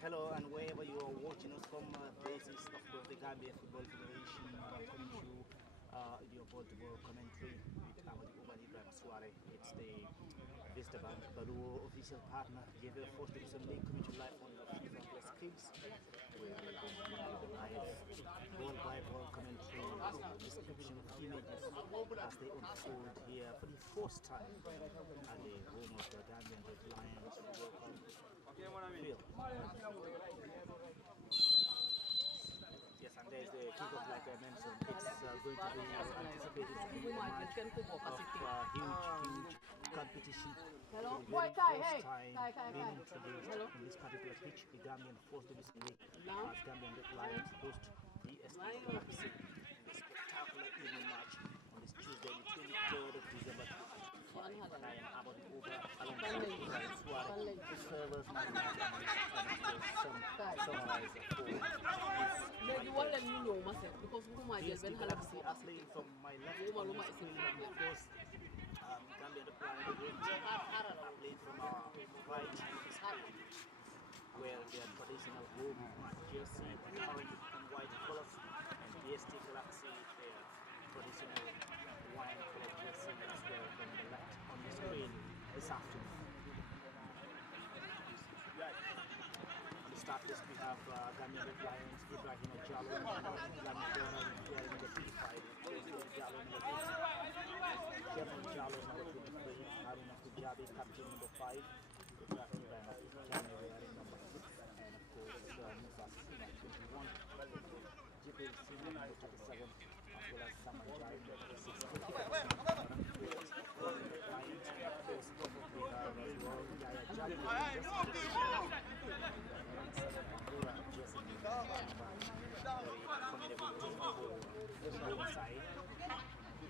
Hello, and wherever you are watching us from, this is of course the Gambia Football Federation coming to you your portable commentary with Ahmad Ubali Ibrahim Suare. It's the Vista Bank Baluo official partner, GFF First Division League coming to life on the FIFA Plus Clips, where we're going to give you the live ball-by-ball commentary, description of images as they unfold here for the first time at the home of the Gambian Lions Football Club. Yes, and there's the kickoff, like I mentioned. It's going to be anticipated to be a match of huge competition. Hello, boy, Kai, hey, being introduced in this particular pitch, the Gambian First Division League, as Gambian Lions host BST. A spectacular evening match on this Tuesday, the 23rd of December 2025. And I am Abu Uba alongside Ibrahim Suarez, the servers, my match analyst, and of course summarizer for because who might BST have Galaxy are playing from my left on the screen, and of course Gambia the Pride playing from our right screen, where their traditional home jersey, orange and white colors, and BST Galaxy, their traditional wine colored jersey as well from the left on the screen this afternoon. On the start list we have Gambian Lions, Ibrahim Jallo, Lamidona wearing number 35, Jallo number 50, German Jallo number 23, Haruna Kujabi captain number 5, Ibrahim Jami wearing number 6, and of course Musa Sina 21, Jibril Sina number 37, as well as Saman Jai number 6. Lions, of course, probably have as well Yaya Jami, side.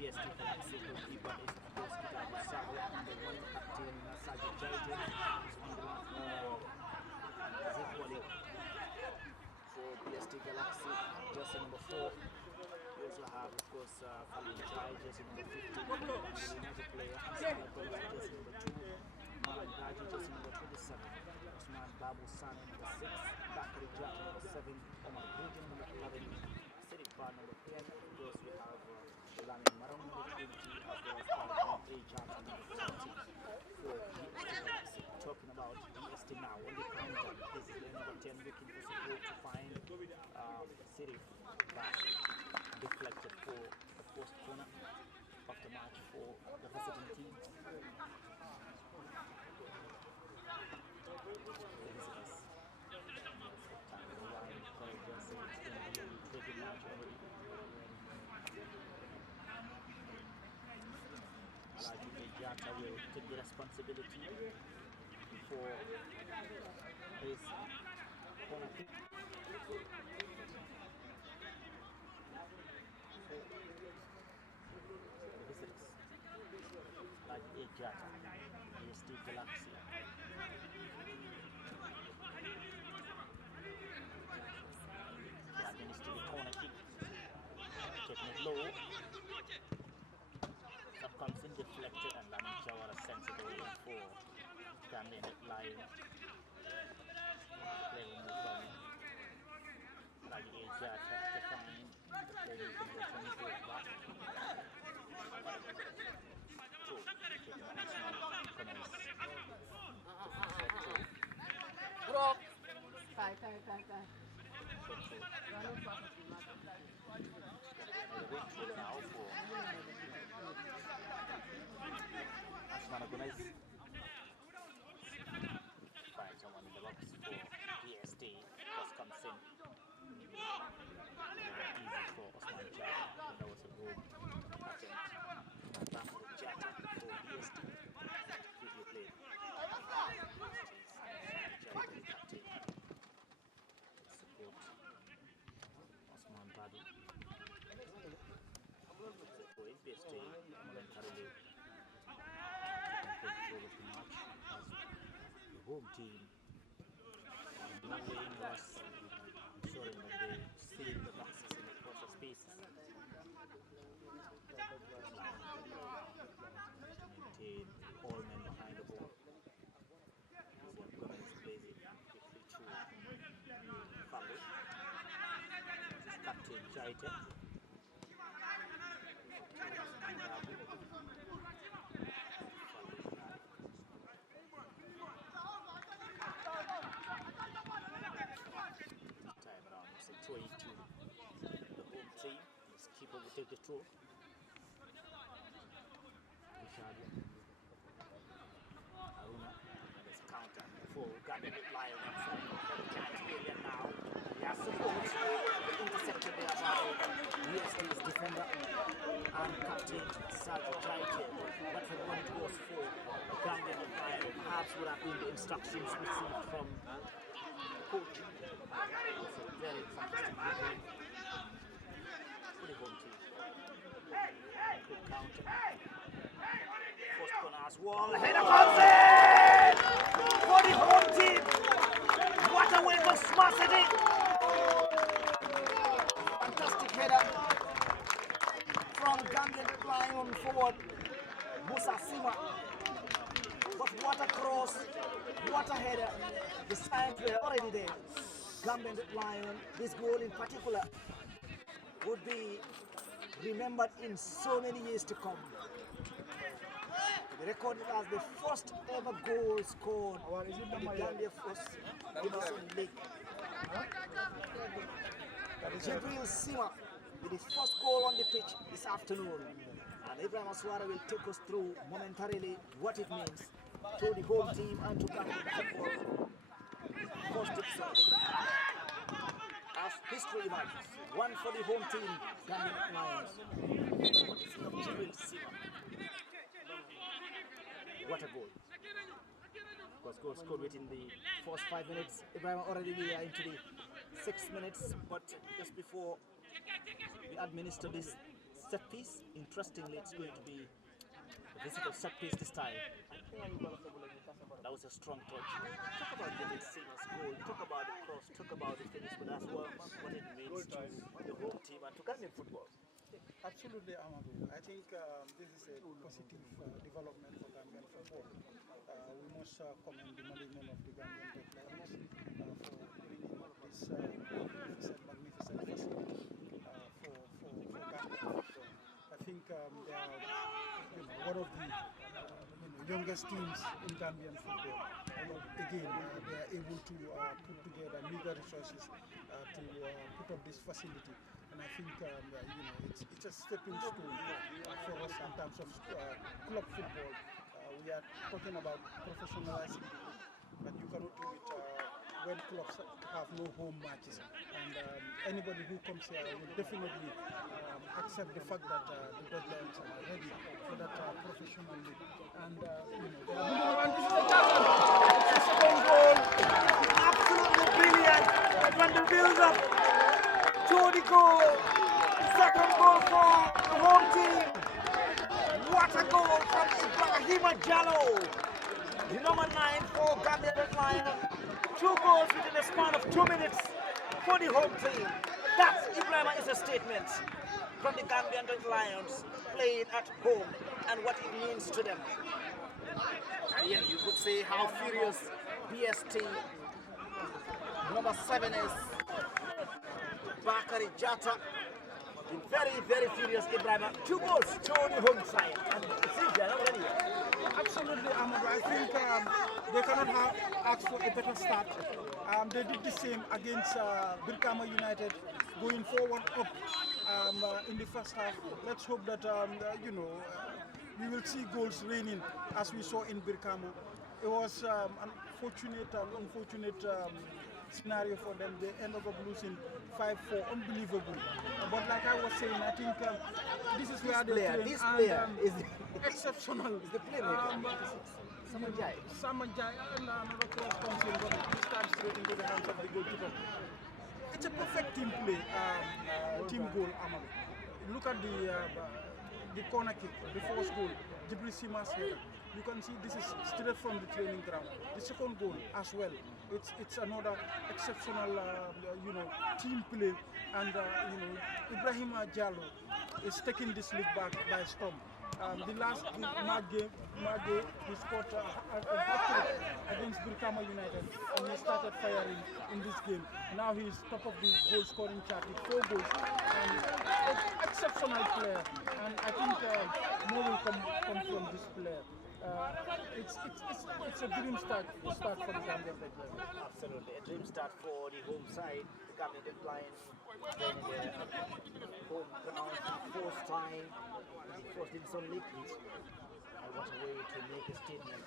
BST Galaxy goalkeeper is of course Kitabu Saho, number 1 captain Sajid Jaitin is equally for BST Galaxy, jersey number 4. We also have of course Khalid Jai, jersey number 15, United player, jersey number 2, Maran Gaji, jersey number 27, Usman Babu Sane number 6, Bakari Jat number 7, Omar Bujin number 11, Sidik Bar number 10. Of course we have Lamin Marang number 20, as well as A Jat number 40 for BST. Talking about BST now, on the counter, this is the number 10 looking for support to find City back deflected for the first corner of the match for the visiting team. The visitors. Alaji Jata will take the responsibility for his corner kick. The visitors, like Jata, BST Galaxy. They administer the corner kick, taking it low. That comes in deflected, and Lamin Jawara sends it over for Gambian Lions. Play will move from like Jata to find the play moving the 24 back. Rock. Kai. Asman organized is BST momentarily control of the match as the home team are no way in rush, ensuring that they seal the boxes in the proper spaces. Maintain all men behind the ball. The opponents plays it quickly through Faraba. This captain Jaita. Time around, it's a 22. The home team, this keeper will take the throw. Aruna, let's counter for Gambian Lion in front of the Gambian now. He has support, intercepted there by BST's defender and captain Sergio Jaite. But for one it goes for Gambian Lion, perhaps would have been the instructions received from the coach. It's a very fantastic game for the home team. Good counter. First corner as well. Header comes in for the home team. What a way to smash it in. Fantastic header from Gambian Lion forward Musa Sima. But what a cross, what a header. The signs were already there. Gambian Lion, this goal in particular, would be remembered in so many years to come. The record as the first ever goal scored in the Gambia First Division League. Jibril Sima with his first goal on the pitch this afternoon. And Ibrahim Aswara will take us through momentarily what it means to the home team and to Gambian football. First Division League. As history emerges, one for the home team, Gambian Lions. Jibril Sima. What a goal. Of course, goal scored within the first 5 minutes. Ibrahim already we are into the 6 minutes, but just before we administer this set piece, interestingly, it's going to be a visible set piece this time. That was a strong touch. Talk about getting Sima's goal, talk about the cross, talk about the finish, but as well what it means to the home team and to Gambian football. Absolutely, Amadou. I think this is a positive development for Gambian football. We must commend the management of the Gambian players for bringing up this magnificent facility for Gambian football. I think they are one of the youngest teams in Gambian football. Again, they are able to put together meager resources to put up this facility. And I think it's a stepping stone for us in terms of club football. We are talking about professionalizing it, but you cannot do it when clubs have no home matches. And anybody who comes here will definitely accept the fact that the deadlines are ready for that professional league. And they are moving on. This is a second goal. Absolutely brilliant from the build-up. The goal, second goal for the home team. What a goal from Ibrahima Jallo, the number 9 for Gambian Lion. 2 goals within the span of 2 minutes for the home team. That, Ibrahima, is a statement from the Gambian Lions playing at home and what it means to them. And yeah, you could say how furious BST number 7 is. Bakari Jata, very, very furious Ibrahima. 2 goals to the home side. And see, already. Absolutely, Ahmad. I think they cannot have asked for a better start. They did the same against Birkama United, going forward up in the first half. Let's hope that we will see goals raining as we saw in Birkama. It was an unfortunate scenario for them. They ended up losing 5-4, unbelievable. But like I was saying, I think this is where this player is exceptional. Is the playmaker. Samanjai and another cross comes in, but this time straight into the hands of the goalkeeper. It's a perfect team play, team goal, Amal. Look at the the corner kick, the first goal, Jibril Sima's header. You can see this is straight from the training ground. The second goal as well. It's another exceptional, team play, and Ibrahima Diallo is taking this league back by storm. The last game, he scored a hat-trick against Birkama United, and he started firing in this game. Now he's top of the goal scoring chart with 4 goals. Exceptional player, and I think more will come from this player. It's a dream start for the Gambian players. Absolutely, a dream start for the home side. The Gambian flying playing their home ground for the first time. First in some league, and what a way to make a statement.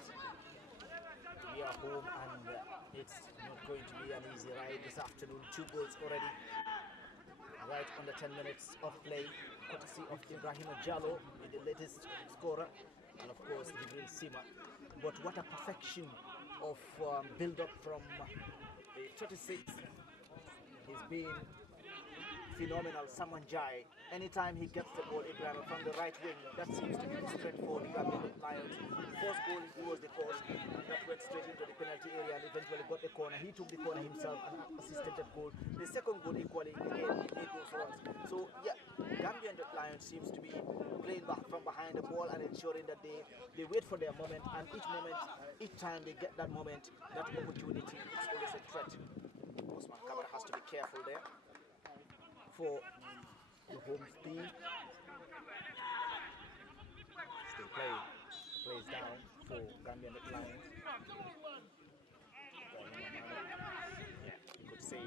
We are home, and it's not going to be an easy ride this afternoon. 2 goals already, right under 10 minutes of play, courtesy of Ibrahim Diallo, the latest scorer, and of course Jibril Sima. But what a perfection of build-up from the 36. He's been phenomenal. Saman Jai, anytime he gets the ball, Ibrahim from the right wing, that seems to be the strength for the Gambian Lions. The first goal, he was the cause, that went straight into the penalty area and eventually got the corner. He took the corner himself and assisted that goal. The second goal equally, again, he made those runs. So yeah, Gambian Lions seems to be playing back from behind the ball and ensuring that they wait for their moment, and each time they get that moment, that opportunity, it's always a threat. Osman Kamara has to be careful there for the home team. Still plays down for Gambian Lions. Yeah, you could say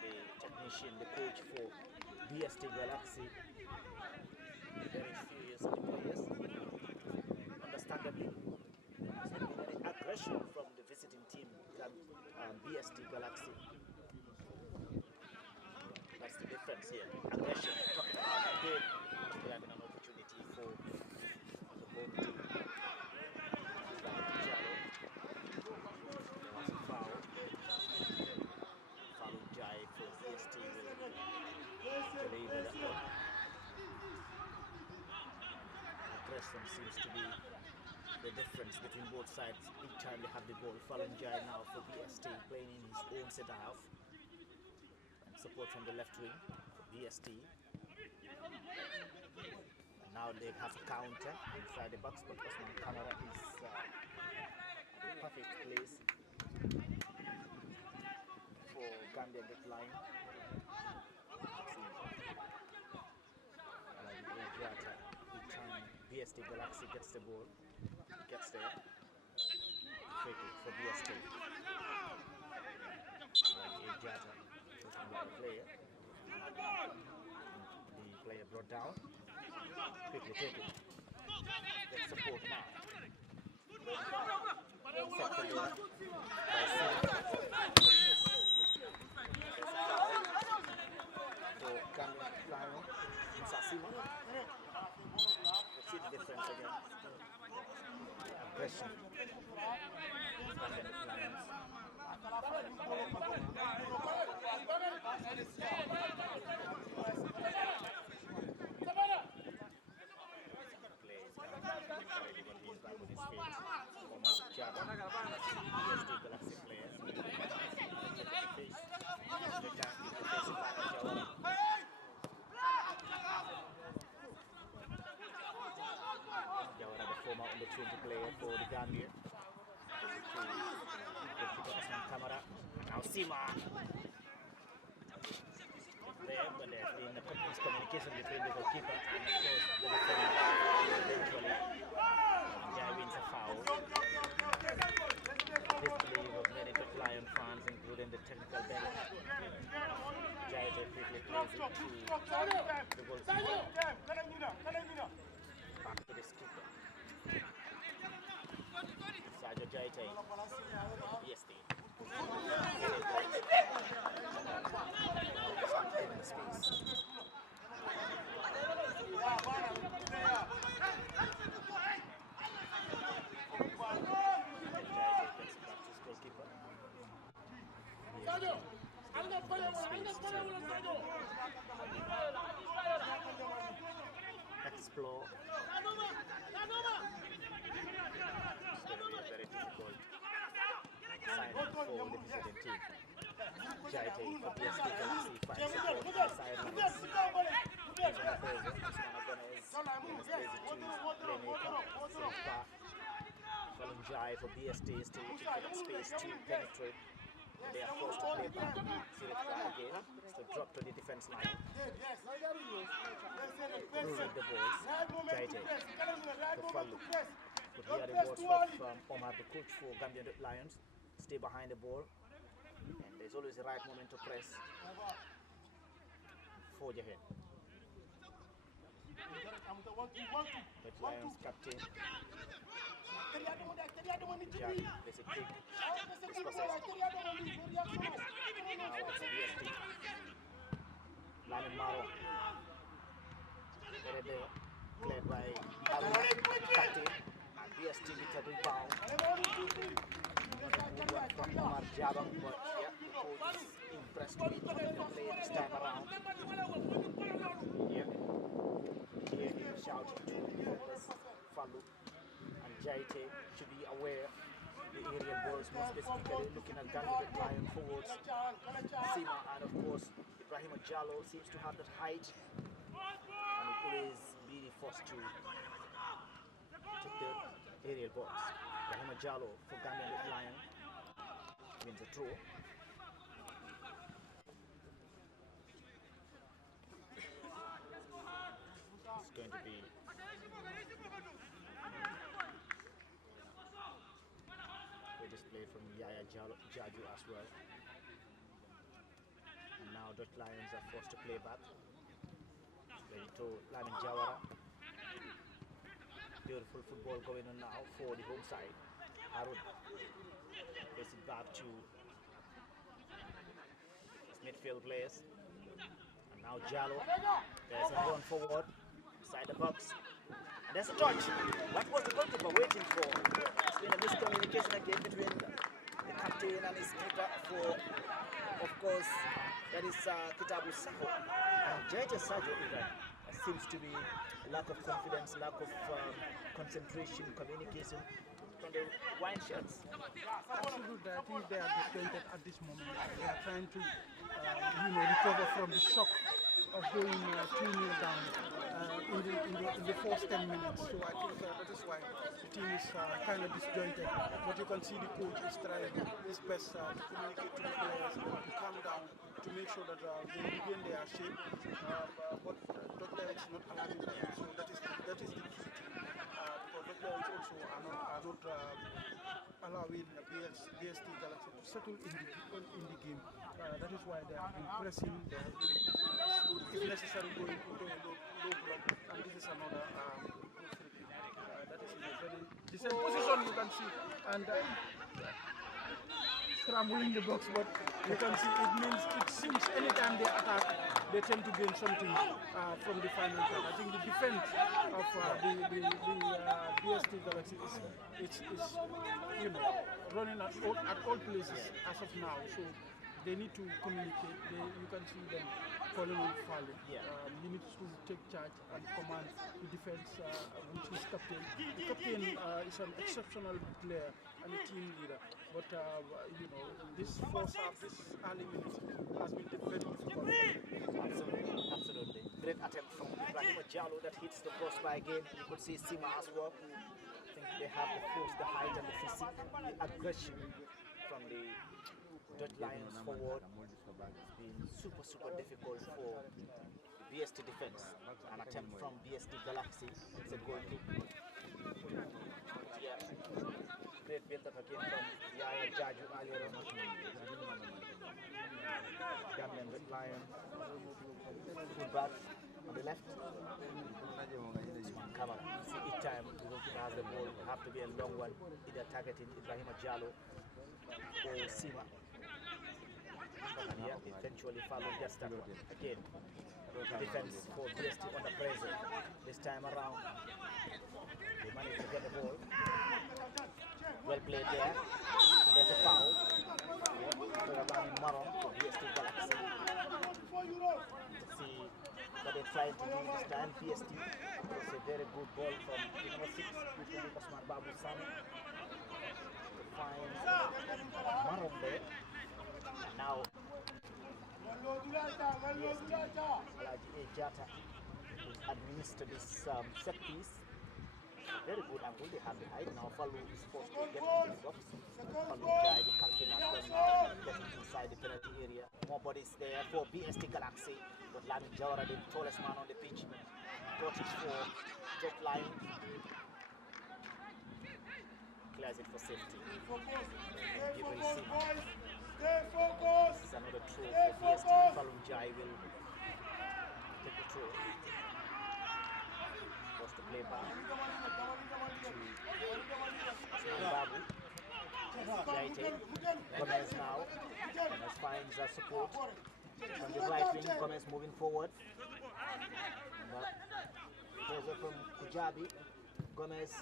the technician, the coach for BST Galaxy, very furious at the players. Understandably, there's not been any aggression from the visiting team than BST Galaxy. That's the difference here. Aggression. Talking about again, we're having an opportunity for the home team. There was a foul. Foul Jai for BST will deliver that one. Aggression seems to be the difference between both sides. Each time they have the ball. Falun Jai now for BST playing in his own centre half. Support from the left wing for BST. And now they have a counter inside the box, but Osman Kamara is at the perfect place for Gambian line. Each time BST Galaxy gets the ball, gets there. Quickly for BST. Player. The player brought down. Quickly take it. Get support now. Second one. For Gambian Lion. Sasima. Let's see the difference again. Aggression. Gambian Lions. Jawara, the former under-20 player for the Gambia. Kamara. Now Sima. There, but there's been a miscommunication between the goalkeeper and of course the defender. Eventually, Jai wins a foul. This play was many good Lion fans, including the technical bench. Jai quickly plays it to the goalkeeper. Back to the skipper. Sajo Jaite. BST. explore. It's going to be a very difficult assignment for the visiting team. Jaite for BST Galaxy finds support on the sidelines. He's on the pressure. Usman Gomez plays it to his playmaker. Safe back. Falunjai for BST is still looking for that space to penetrate. They are forced to play back. Sirifka again. So drop to the defense line. Losing the balls. Jaite to Fallu. But here the words of Omar, the coach for Gambian Lions. Stay behind the ball. And there's always the right moment to press. Forge ahead. But Lions captain Jack plays a kick. Dispossessed. Now it's BST. Lamin Maro. There, played by captain. And BST with a rebound. From Omar Jabang, but yeah, the coach is impressed with the play this time around. Yeah, here he is shouting to defenders Fallu and Jaite should be aware the aerial balls, more specifically looking at Gambian Lion forwards Sima, and of course Ibrahim Jallo seems to have that height and will always be the first to take the aerial balls. Ibrahim Jallo for Gambian Lion wins a throw. It's going to be a display from Yaya Jaju as well. And now Dutch Lions are forced to play back. Ready to Lamin Jawara. Beautiful football going on now for the home side. Harun plays it back to his midfield players. And now Jallo. There's a run forward inside the box. And there's a touch. What was the goalkeeper waiting for? It's been a miscommunication again between the captain and his keeper for, of course, that is Kitabu Saho. And Jaite Sajo even seems to be a lack of confidence, lack of concentration, communication from the wine shirts. Absolutely, I think they are disappointed at this moment. They are trying to, recover from the shock of going 2-0 down in the first 10 minutes. So I think that is why the team is kind of disjointed. But you can see the coach is trying his best to communicate to the players, to calm down, to make sure that they regain their shape. But Dr. is not allowing them. So that is the key thing. Because Dr. also are not allowing BST Galaxy to settle in the game. That is why they have been pressing, they have been, if necessary, going into a low block, and this is another good free kick. That is in a very decent position, you can see, and scrambling the box, but you can see it seems anytime they attack, they tend to gain something from the final third. I think the defense of the BST Galaxy is running at all places as of now. So they need to communicate. You can see them calling on Fallu. He needs to take charge and command the defense with his captain. The captain is an exceptional player and a team leader. But this first half, this early minutes has been very difficult. Absolutely. Great attempt from Ibrahim Jallo that hits the crossbar again. You could see Sima as well. I think they have the force, the height and the physique, the aggression from the Dutch Lions forward. It's been super difficult for the BST defense. An attempt from BST Galaxy. It's a goal kick. Yeah. Great build up again from Yaya Jaju earlier on. Gambian Lions. Full back on the left. Cover. See each time the goalkeeper has the ball, it have to be a long one, either targeting Ibrahim Jallo or Sima. And yeah, eventually Fallu gets that one. Again, defense for BST under pressure. This time around, they managed to get the ball. Well played there. And there's a foul. For Lamin Maron for BST Galaxy. See, but trying to do this time. BST was a very good ball from number 6, which will be Osman Babu Sani. To find Marom there. And now BST, Alaji A. Jata, will administer this set piece. Very good angle they have behind. Now Falu is forced to get into the box. Falu Jai, the captain, has done now getting inside the penalty area. More bodies there for BST Galaxy. But Lamin Jawara, the tallest man on the pitch, got it for Jet Line. Clears it for safety. This is another throw for BST. Falu Jai will take the throw. To play back to Babu. Jaite. Gomez now. Gomez finds support from the right wing. Gomez moving forward. Pressure from Kujabi. Gomez.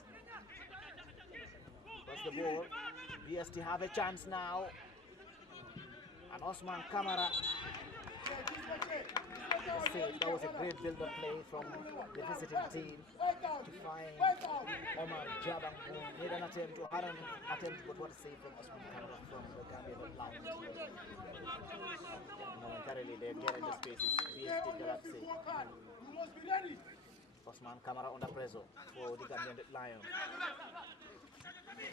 That's the ball. BST have a chance now. And Osman Kamara. That was a great build-up play from the visiting team to find Omar Jabang, who made an attempt to had an attempt, but what a save from Osman Kamara from the Gambian line. Momentarily they get in the spaces. BST Galaxy. Osman Kamara under pressure for the Gambian Lion.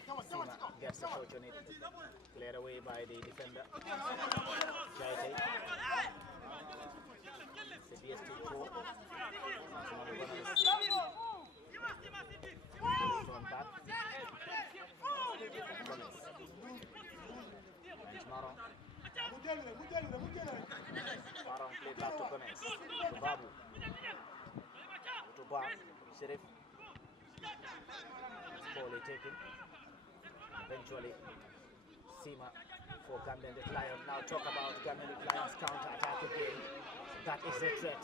Sima gets the touch on it, cleared away by the defender. Jaite. The BST throw. From back. Gomez. Maron. Maron play back to Gomez. To Babu. To Bab. Sheriff. Poorly taken. Eventually, Sima for Gambian Lion. Now talk about Gambian Lion's counter-attack again. That is a threat.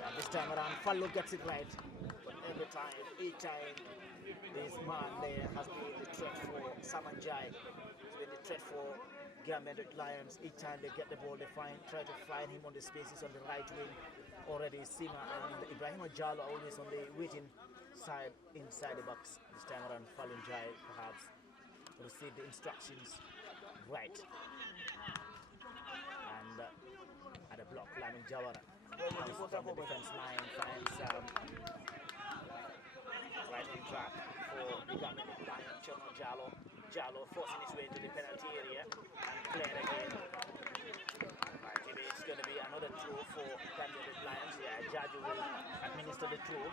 Yeah, this time around, Fallu gets it right. But every time, each time, this man there has been the threat for Samanjai. It's been the threat for Gambian Lions. Each time they get the ball, they try to find him on the spaces on the right wing. Already Sima and Ibrahim Jalo are always on the waiting side inside the box. This time around, Falun Jai perhaps received the instructions right. And at the block, Lamin Jawara from the defense line finds right on track for the Gambian Lion, Chono Jalo. Jalo forcing his way into the penalty area and cleared again. Right, maybe it's going to be another throw for Gambian Lions. Yeah, Jaju will administer the throw.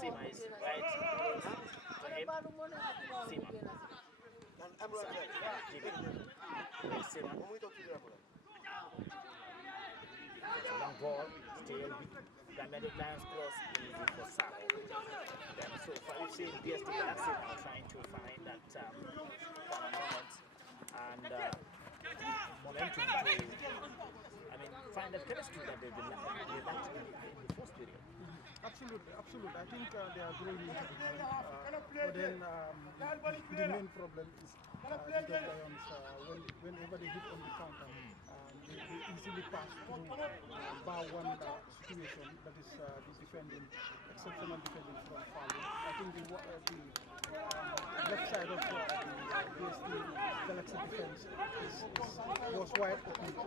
Sima is right close to him. Sima. Sima. It's a long ball, still Gambian Lions cross, easy for Sam. Then so far we've seen BST Galaxy now trying to find that moment and momentum to, find that chemistry that they've been lacking in the first period. Absolutely. I think they are growing into the game. But then the main problem is the Lions, whenever they hit on the counter, they easily pass through bar one situation, that is the defending, exceptional defending from Falu. I think the left side of the BST Galaxy defense was wide open in the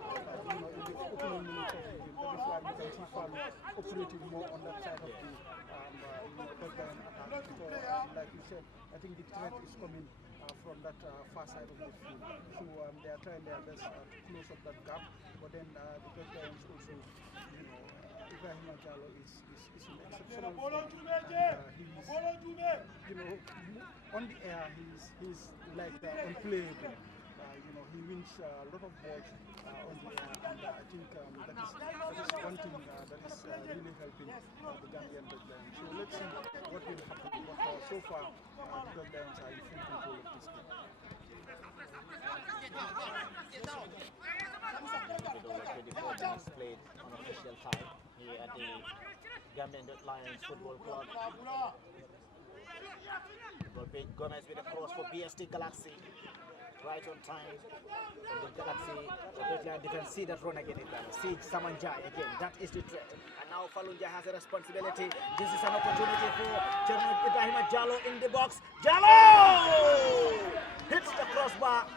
opening minutes of the game. That is why you can see Falu operating more on that side of the backline attack. So, like you said, I think the threat is coming from that far side of the field. So they are trying their best to close up that gap. But then the Lions also, Ibrahim Jalo is an exceptional player. He's, on the air, he's like unplayable. He wins a lot of balls on the air, and I think that is one thing that is really helping the Gambian Lions. So let's see what will happen. But so far, the Lions are in full control of this game. Is played on official time here at the Gambian Lions Football Club. Gomez with a cross for BST Galaxy. right on time. And the Galaxy, the Red defense see that run again. See Samanjai again. That is the threat. And now Falunja has a responsibility. This is an opportunity for Ibrahim Jallo in the box. Jallo hits the crossbar,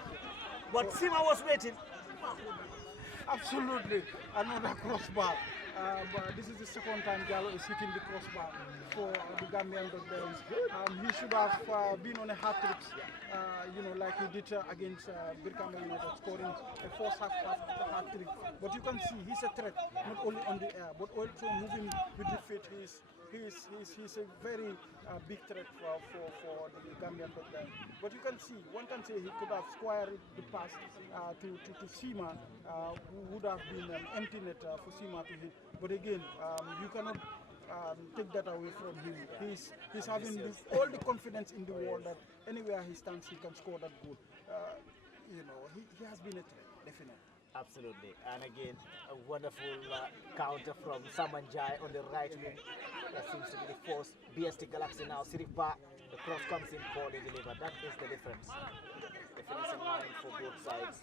but Sima was waiting. Absolutely, another crossbar. But this is the second time Jallo is hitting the crossbar for the Gambian Dogberries. He should have been on a hat-trick, like he did against Birkama United, scoring a first half hat-trick. But you can see he's a threat, not only on the air, but also moving with the feet. He's a very big threat for the Gambian Dogberries. But you can see, one can say he could have squared the pass to Sima, who would have been an empty net for Sima to hit. But again, you cannot take that away from him. He's having all the confidence in the world that anywhere he stands, he can score that goal. He has been a threat, definitely. Absolutely. And again, a wonderful counter from Samanjai on the right wing. That seems to be the force. BST Galaxy now. Sirikba, the cross comes in poorly delivered. That is the difference. The finishing line for both sides.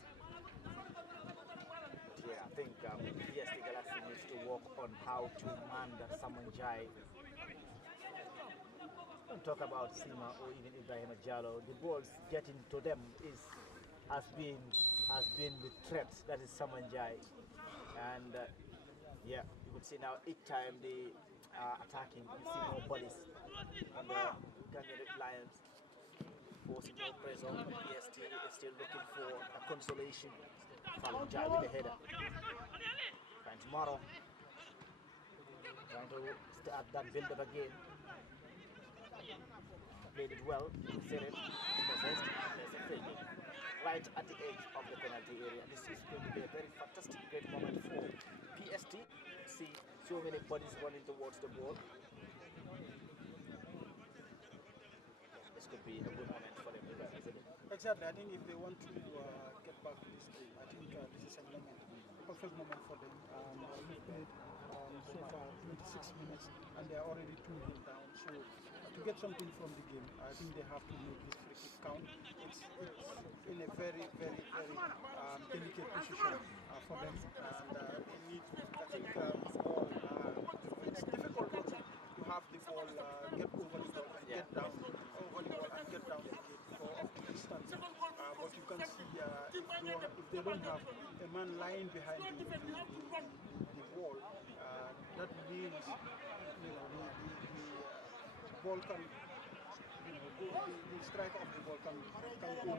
Yeah, I think BST Galaxy needs to work on how to man that Samanjai. Don't talk about Sima or even Ibrahim Jallo. The balls getting to them has been the threat. That is Samanjai, and you could see now each time they are attacking, you see more bodies on the Gambian Lions, forcing more pressure. BST is still looking for a consolation. Falunja with the header. Trying tomorrow. Trying to start that build up again. Played it well. Said it. There's a free kick right at the edge of the penalty area. This is going to be a very fantastic, great moment for BST. See so many bodies running towards the ball. This could be a good moment for them, isn't it? Exactly. I think if they want to get back to this game, I think this is a moment, perfect moment for them. We've played so far 26 minutes and they are already 2-0 down. So to get something from the game, I think they have to make this free kick count. It's in a very, very, very delicate position for them, and they need, I think, ball. It's difficult also to have the ball get over the ball and get down over the ball and get down the gate for of the distance. But you can see if they don't have a man lying behind the wall, that means the ball can. The striker of the ball can go low.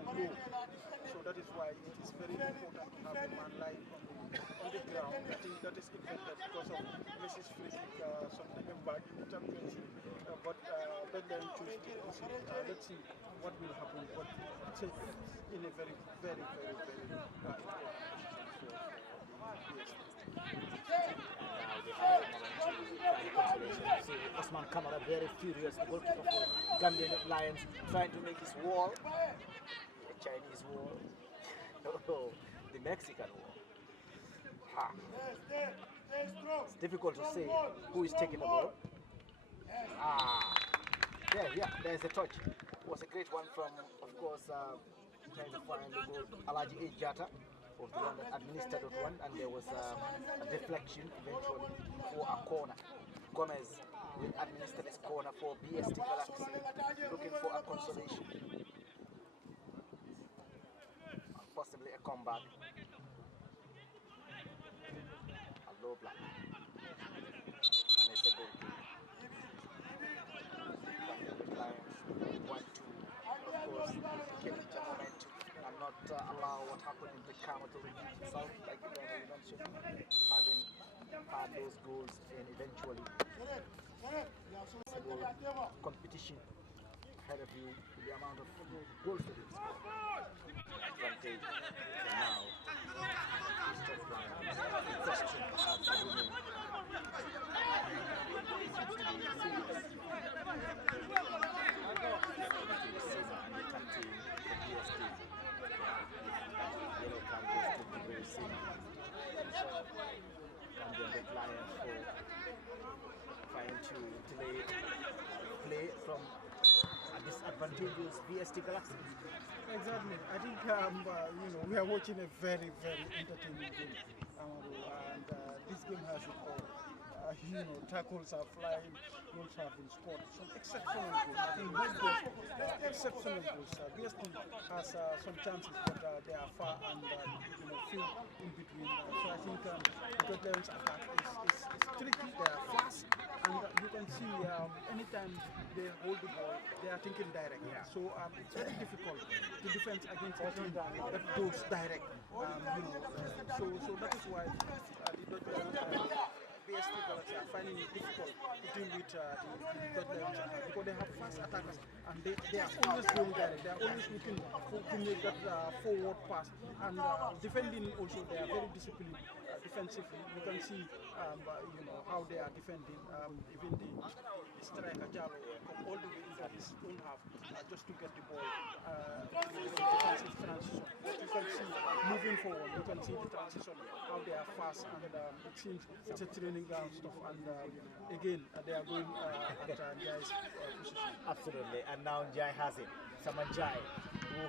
So that is why it is very important to have a man lying on the ground. I think that is invented because of Messi's free kick some time back in the championship. But back then choose to let's see what will happen. But it's in a very, very, very, very important position for See Osman Kamara very furious, the goalkeeper for Gambian Lions, trying to make his wall. The Chinese wall. Oh, the Mexican wall. Ha. It's difficult to say who is taking the ball. There's a touch. It was a great one from, of course, trying to find the goal, Alaji Ejata. Was the one that administered that one, and there was a deflection eventually for a corner. Gomez will administer this corner for BST Galaxy, looking for a consolation, possibly a comeback. A low block, and it's a goal kick. Lions 1-2. Of course, getting the momentum and not allow what happened in the Kama to repeat itself, like you mentioned, having had those goals and eventually competition ahead of you with the amount of goals that you've scored. Advantage. So now, the question perhaps will remain. Trying to delay play from a disadvantage dangerous BST Galaxy. Exactly. I think we are watching a very, very entertaining game, and this game has it all. Tackles are flying, goals have been scored. Some exceptional goals. I think most goals are exceptional goals. BST has some chances, but they are far and few in between. So I think the Red Lions attack is tricky. They are fast, and you can see anytime they hold the ball, they are thinking direct. Yeah. So it's very difficult to defend against a team that goes direct. So that is why the Red Lions BST Galaxy are finding it difficult to deal with the Red Lions because they have fast attackers and they are always going direct. They are always looking to make that forward pass, and defending also they are very disciplined defensively. You can see how they are defending. Even the striker Jalo come all the way into his own half just to get the ball. Defensive transition. You can see moving forward. You can see the transition how they are fast, and it seems it's a training ground stuff. And again, they are going at Njai's position. Absolutely, and now Njai has it. Saman Njai, who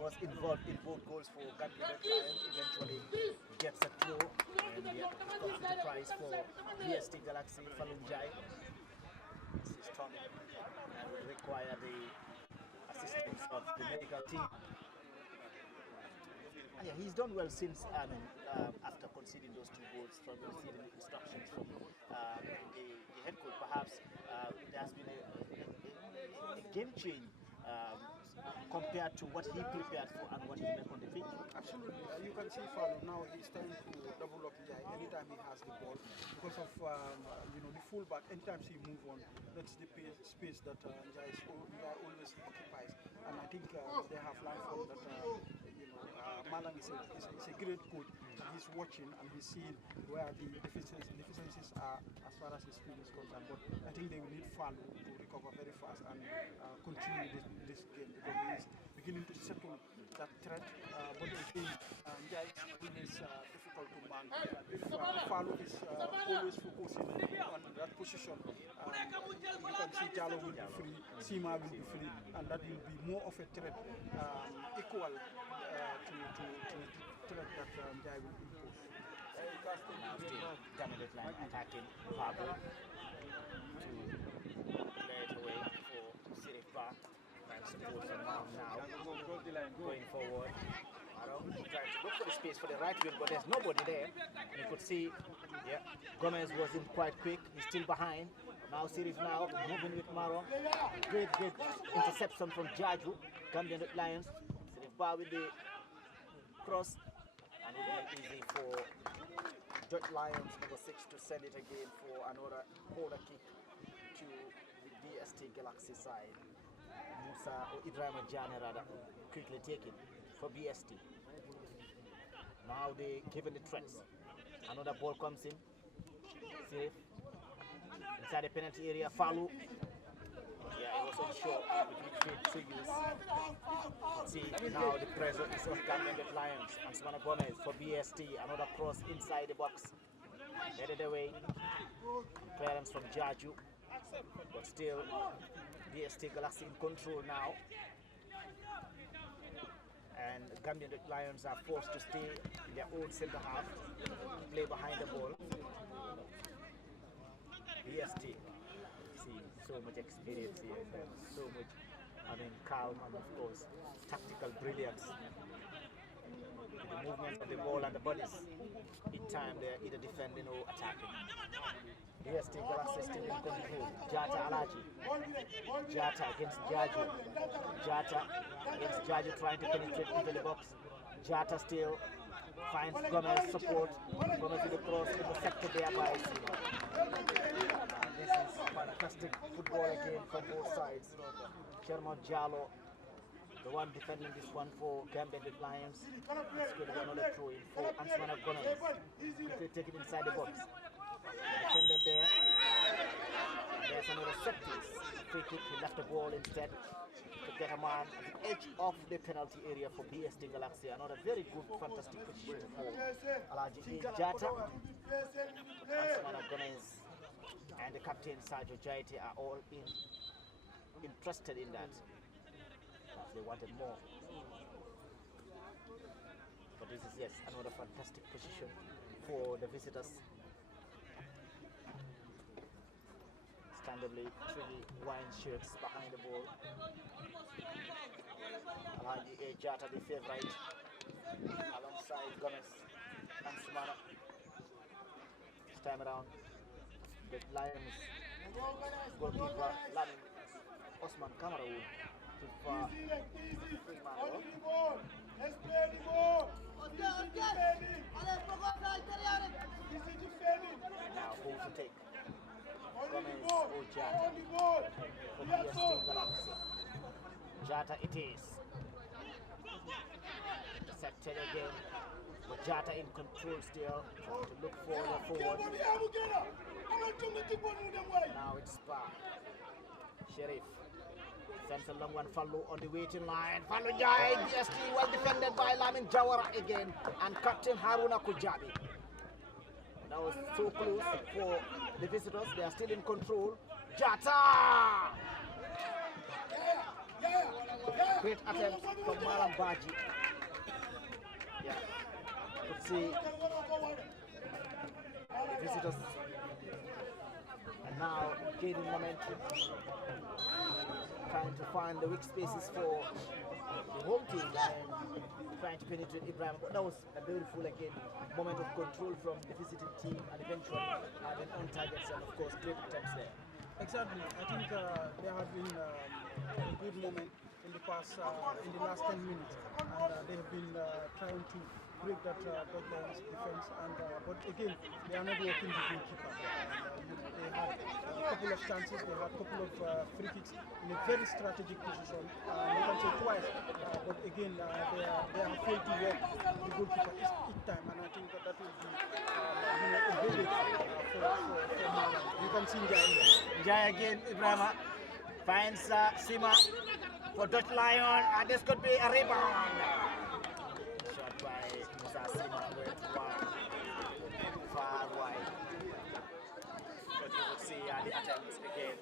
was involved in both goals for Gambian Lions, eventually gets a throw, and comes with the prize for BST Galaxy. Falun Njai. This is strong and would require the assistance of the medical team. And yeah, he's done well since after conceding those 2 goals from receiving instructions from the head coach. Perhaps there has been a game change compared to what he prepared for and what he meant on the pitch. Absolutely. You can see Fallon now he's trying to double up Njai anytime he has the ball because of the fullback. Anytime he move on, that's the space that Njai always occupies. And I think they have learned from that. Malang is a great coach. He's watching and he's seeing where the deficiencies are as far as his team is concerned. But I think they will need Fallon to recover very fast and continue this game because he's beginning to settle that threat. But again, Njai is always difficult to man. If Fallon is always focusing on that position, you can see Jallo will be free, Sima will be free, and that will be more of a threat equal to the threat that Njai will impose. Now still Gambian line attacking Faraba to play it away for Sirif Ba. And support from Mount now going forward. Trying to look for the space for the right wing, but there's nobody there. And you could see, Gomez wasn't quite quick. He's still behind. Now Sirif now moving with Maro. Great interception from Jaju. Gambian Lions. Sirif Ba with the cross, and it will be easy for Dutch Lions number 6 to send it again for another corner kick to the BST Galaxy side. Musa or Ibrahim Jane rather quickly taken for BST. Now they given the threats. Another ball comes in. Safe. Inside the penalty area, Falu. Yeah, he was unsure if he fit to use. See, now the pressure is on Gambian Lions. And Smana Gomez for BST. Another cross inside the box. Headed away. Clearance from Jaju. But still, BST Galaxy in control now. And Gambian Lions are forced to stay in their own centre half, play behind the ball. BST, see so much experience here, so much, calm and of course tactical brilliance. The movement of the ball and the bodies, each time they're either defending or attacking. BST Galaxy still in control. Jata Alaji. Jata against Jaju. Jata against Jaju trying to penetrate into the box. Jata still finds Gomez support. Gomez with the cross intercepted there by Sima. This is fantastic football again from both sides. Sherman Jallo, the one defending this one for Gambian Lions. It's going to be another throw in for Ansmana Gomez. Quickly take it inside the box. Defender there. And there's another set piece. Free kick, he left the ball instead to get a man at the edge of the penalty area for BST Galaxy. Another very good, fantastic position for Alaji Jata. Ansmana Gomez and the captain Sergio Jaite are all interested in that. they wanted more. But this is, yes, another fantastic position for the visitors. Standardly, 3 wine shirts behind the ball. Alhaji A. Jata, the favorite, alongside Gomez and Sumana. This time around, the Lions goalkeeper Lamin Osman Kamarawood to now who to take? Gomez or Jata for BST Galaxy. Jata it is. Intercepted again. But Jata in control still to look for the forward. Now it's Spa. Sheriff sends a long one. Fallu on the waiting line. Fallu Jai, BST well defended by Lamin Jawara again and Captain Haruna Kujabi. That was so close for the visitors. They are still in control. Jata! Great attempt from Malam Baji. Yeah. Let's see the visitors are now gaining momentum, trying to find the weak spaces for the home team and trying to penetrate Ibrahim. But that was a beautiful again moment of control from the visiting team and eventually having on targets and of course great attempts there. Exactly. I think there have been a good moment in the past, in the last 10 minutes, and they have been trying to break that Dodgers defense, and but again they are not working the goalkeeper. They had a couple of chances, they had a couple of free kicks in a very strategic position. You can say twice, but again they have failed to work the goalkeeper each time, and I think that will be a headache for Malan. You can see Jai again, Ibrahima finds Sima for Dutch Lion, and this could be a rebound. Shot by Musa Sima with one far wide. But you would see the attempts again.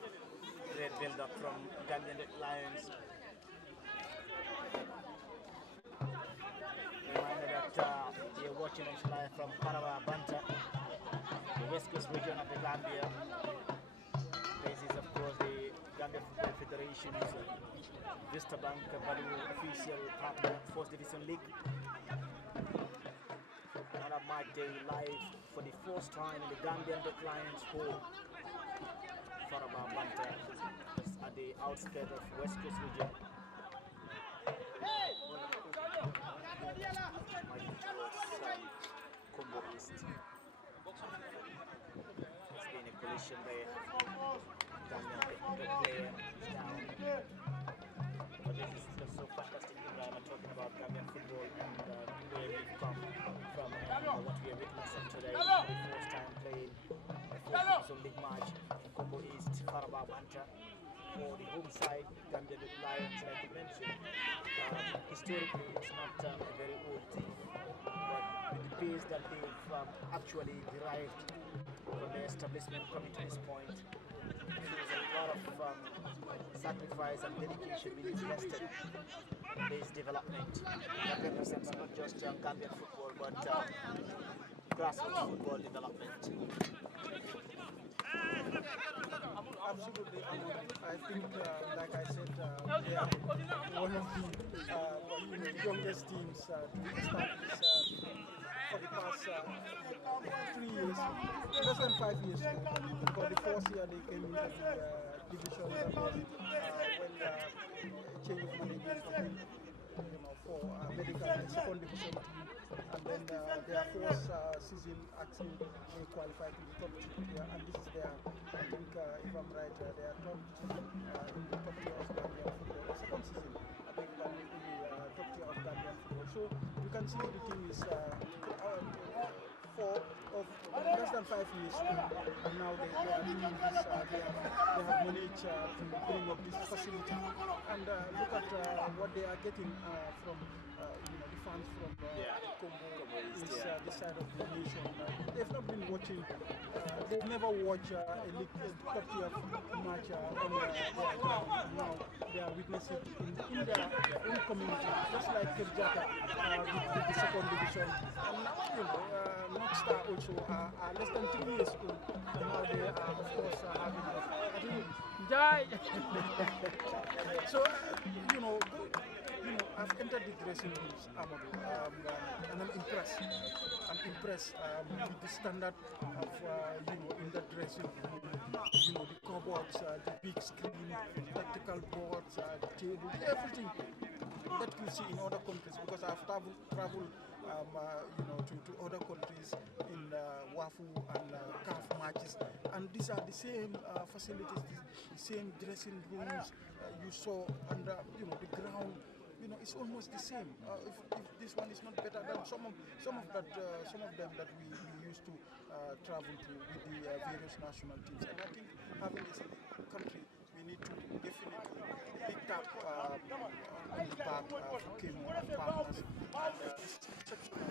Great build up from Gambian Lions. Reminder that you're watching us live from Faraba, Banta, the West Coast region of the Gambia. This is of course the Gambia Football Federation's Vista Bank Value official partner, 4th Division League. Another match day live for the first time in the Gambian Lions home. Faraba Banta at the outskirts of West Coast region. Combo East. It's been a collision there. Gambian player is down. But this is just so fantastic environment talking about Gambian football and where we've come from and what we are witnessing today. The first time playing a 4th Division League match in Combo East, Faraba Banta. For the home side, Gambian Lions, like you mentioned, historically it's not a very old team, but with the pace that they've actually derived from their establishment coming to this point, shows a lot of sacrifice and dedication being invested in this development. That represents not just Gambian football, but grassroots football development. Absolutely, I think, like I said, they are one of the youngest teams to start this for the past 3 years, less than 5 years. For the 4th year, they came into the division that was when change of management happened, for medical and 2nd division team. And then their 4th season actually they qualified to the top 2, and this is their, I think if I'm right, they are top in the top tier of Gambian football. The 2nd season, I beg your pardon, in the top tier of Gambian football. So you can see the team is 4 of less than 5 years old, and now they are doing this. They have managed to bring up this facility, and look at what they are getting from the fans from Congo is this side of the nation. They've not been watching. They've never watched a top tier match on their ground. Now they are witnessing in their own community, just like Kirjaka with the second division. And now, Northstar also are less than 3 years old, and now they are, of course, having, I think, Jai. So, I've entered the dressing rooms, Amadou, and I'm impressed. I'm impressed with the standard of, in the dressing room. The cupboards, the big screen, tactical boards, the table, everything that you see in other countries. Because I've traveled to other countries in WAFU and CAF matches, and these are the same facilities, the same dressing rooms you saw, and the ground. It's almost the same. If this one is not better than some of them that we used to travel to with the various national teams. And I think having this in the country, we need to definitely pick up on the back of Kemo and partners. And this is exceptional.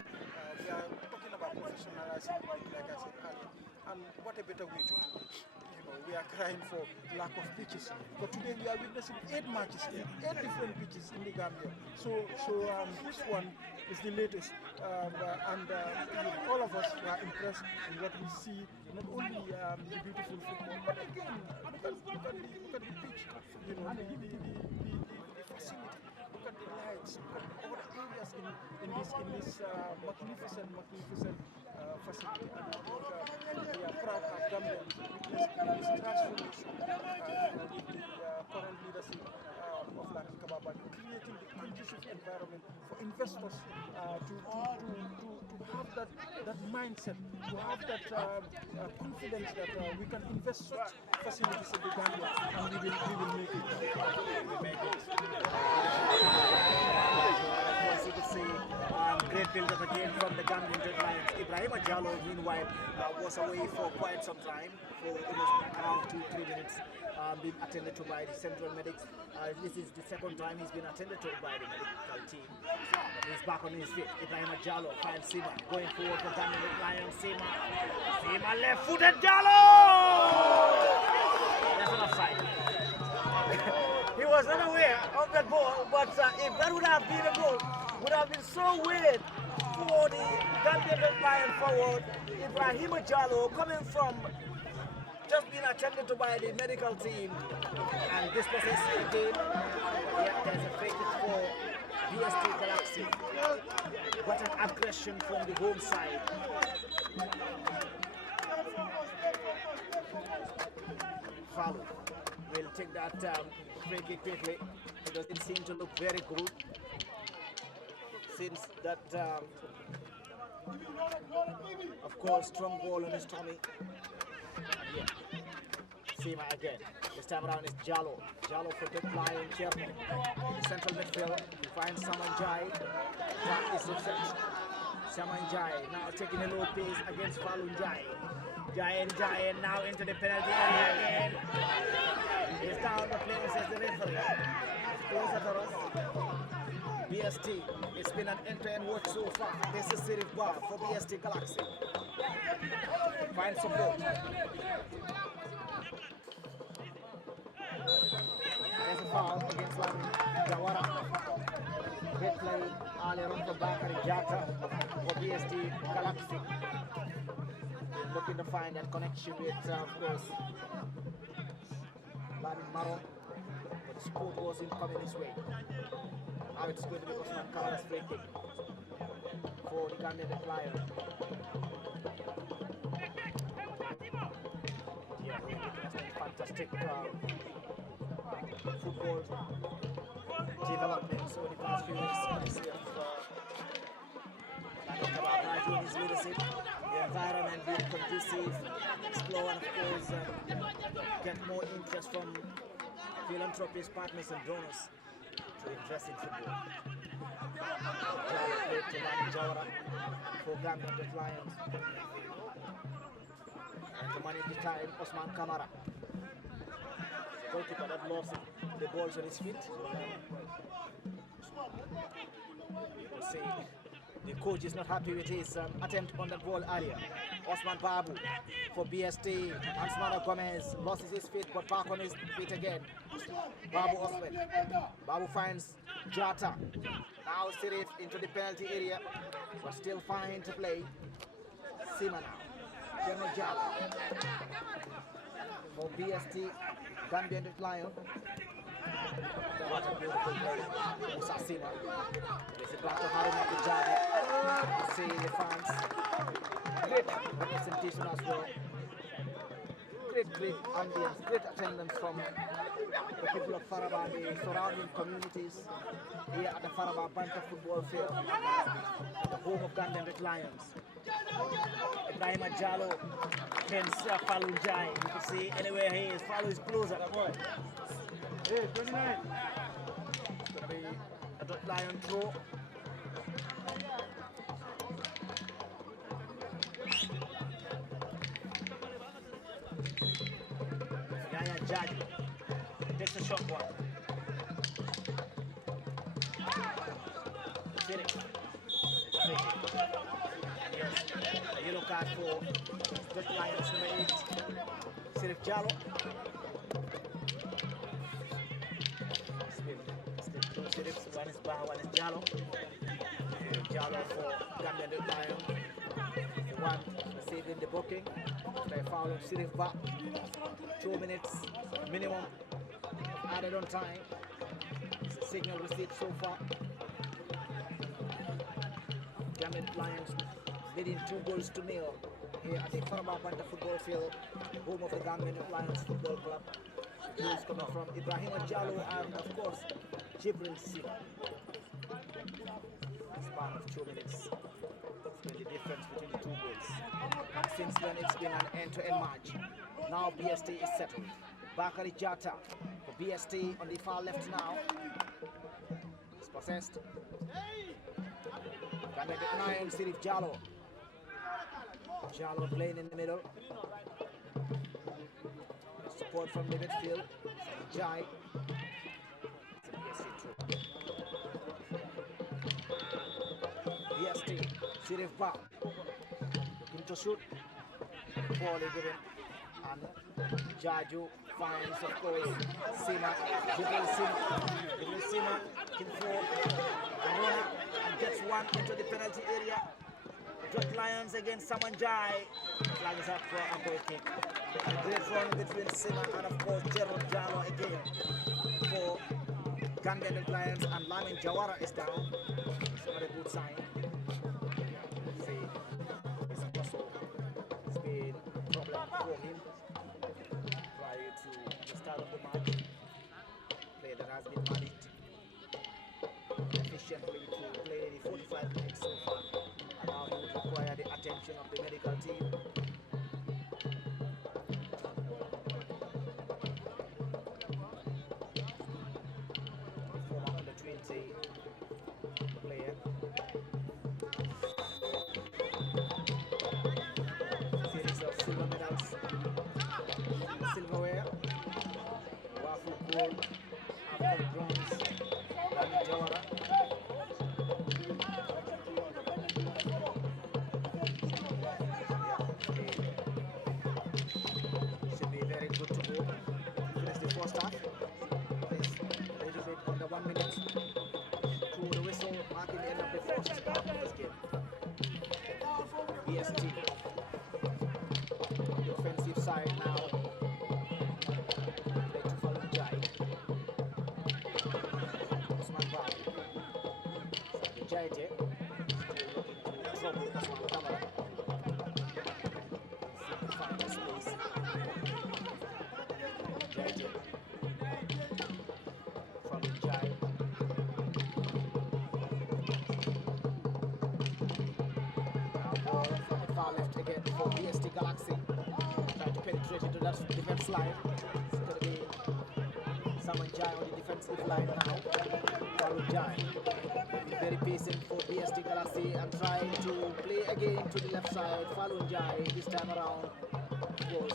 We are talking about professionalizing, like I said earlier. And what a better way to do it. We are crying for lack of pitches, but today we are witnessing 8 matches, 8 different pitches in the Gambia. So this one is the latest, and all of us are impressed with what we see. Not only the beautiful football, but again, look at the pitch. The facility. Look at the lights. Look at all the areas in this magnificent facility. And I think we are proud as Gambians witnessing this transformation with the current leadership of Latin Kababa, creating the conducive environment for investors to have that mindset, to have that confidence that we can invest such facilities in the Gambia, and we will make it. As you can see, great build-up again from the Gambian Red Lions. Ibrahim Jallo, meanwhile, was away for quite some time, for around 2-3 minutes, being attended to by the Central Medics. This is the second time he's been attended to by the medical team. He's back on his feet. Ibrahim Jallo finds Sima, going forward for Gambian Red Lions. Sima left-footed, Jallo! That's an offside. He was not aware of that ball, but if that would have been a goal, would have been so weird for the Gambian Red Lion forward, Ibrahim Jallo, coming from just being attended to by the medical team. And this was again, there's a free kick for BST Galaxy. What an aggression from the home side. Follow. We'll take that free kick quickly. It doesn't seem to look very good since that, of course, strong ball on his tummy. Yeah. Sima again. This time around is Jallo. Jallo for the flying Cherny. In the central midfield, he finds Saman Jai. That is the set. Saman Jai now taking a low pace against Falun Jai. Jai now into the penalty area again. He's down the plane, says the referee. It's closer to us. BST, it's been an end-to-end work so far. This is Sirif Bar for BST Galaxy. Find support. There's a foul against Jawara. Great play earlier on for Bakari Jata for BST Galaxy. Looking to find that connection with, of course, Lamin Maro, but the score wasn't coming his way. Now it's going to be Osman Kawara's free kick for the Gambian Lions. Yeah, fantastic football development. So the past few weeks, courtesy of his leadership, the environment being conducive, explore and of course get more interest from philanthropists, partners and donors to invest in football. Played to Mani Jawara for Gambian Lions. And the man in the time, Osman Kamara. The goalkeeper that lost the balls on his feet. You can see the coach is not happy with his attempt on that ball earlier. Osman Babu for BST. Ansmana Gomez loses his feet but back on his feet again. Babu Osman. Babu finds Jata. Now Sirif into the penalty area but still fine to play. Sima now. General Jata for BST. Gambian Lion. What a beautiful play. Musa Sima. There's a back to Haruna Kujabi. You see the fans. Great representation as well. Great ambience, great attendance from the people of Faraba and the surrounding communities here at the Faraba Banta football field, the home of Gambian Lions. Ibrahim Jalo against Falun Jai. You can see anywhere he is, Falu is closer. Hey, 29. It's going to be a dot lion throw. Yaya Judge takes a shot one. A yellow card for dot lions number 8. Sirif Jalo. One is Bah, one is Jalo. Jalo for Gambian Lion. The one receiving the booking. They foul of Sirif Bah. 2 minutes minimum added on time. It's a signal received so far. Gambian Lions leading 2-0 here at the Faraba Banta football field, home of the Gambian Lions Football Club. Goals coming from Ibrahim Jalo and of course Jibril Sima. Span of 2 minutes. It's been the difference between the two goals. And since then it's been an end-to-end match. Now BST is settled. Bakari Jata for BST on the far left now. It's possessed. Gambian Lions, Sirif Jalo. Jalo playing in the middle. Support from the midfield. Jai. BST, Sirif Bah, looking to shoot, volley given, and Jaju finds of course Sima, Jibril Sima, in for Arona, and gets one into the penalty area. Dot Lions against Samanjai, flag is up for a goal kick. A great run between Sima and of course Gerald Jalo again for Gambian Lions, and Lamin Jawara is down. It's not a good sign. See, it's also been a problem for him prior to the start of the match. Player that has been managed efficiently to play the 45 minutes so far, and now he would require the attention of the medical team. Player. Series of silver medals, silverware, Wafu gold, African bronze, Lamin Jawara. Should be very good to go. Finish the first half. A little bit under 1 minute. The whistle marking the end of the first half of this game. BST, the offensive side now. Play to Falun Jai. Osman Babu. The Jaite still looking to trouble Osman Kamara. Find the space. Jaite. Falun Jai. Left again for BST Galaxy. Trying to penetrate into that defense line. It's going to be Saman Jai on the defensive line now. Falun Jai. Be very patient for BST Galaxy and trying to play again to the left side. Falun Jai this time around, of course,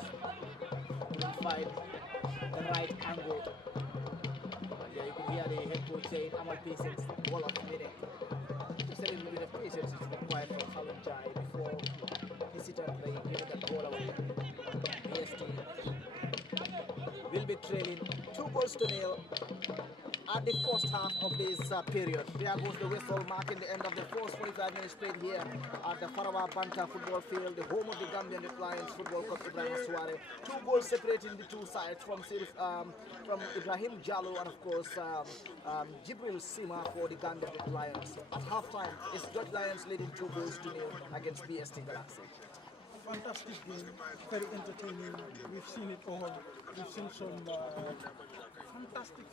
couldn't find the right angle. And yeah, you could hear the head coach saying, Amal patience, ball of the minute. Just a little bit of patience is required from Falun Jai before hesitantly giving that ball away. BST will be trailing 2-0 at the first half of this period. There goes the whistle marking the end of the first 45 minutes played here at the Faraba Banta football field, the home of the Gambian Lions Football Club Ibrahim Suare. 2 goals separating the two sides from Ibrahim Jallo and of course Jibril Sima for the Gambian Lions. At halftime, it's Dutch Lions leading 2-0 against BST Galaxy. Fantastic game, very entertaining. We've seen it all. We've seen some fantastic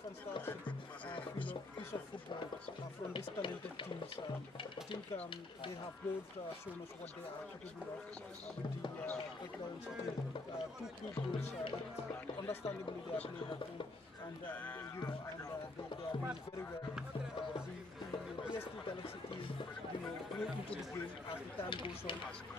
piece of football from these talented teams. I think they have both shown us what they are capable of with the Lions team. 2 good goals. Understandably, they are playing at home, and they are doing very well. The BST Galaxy team, going into this game as the time goes on.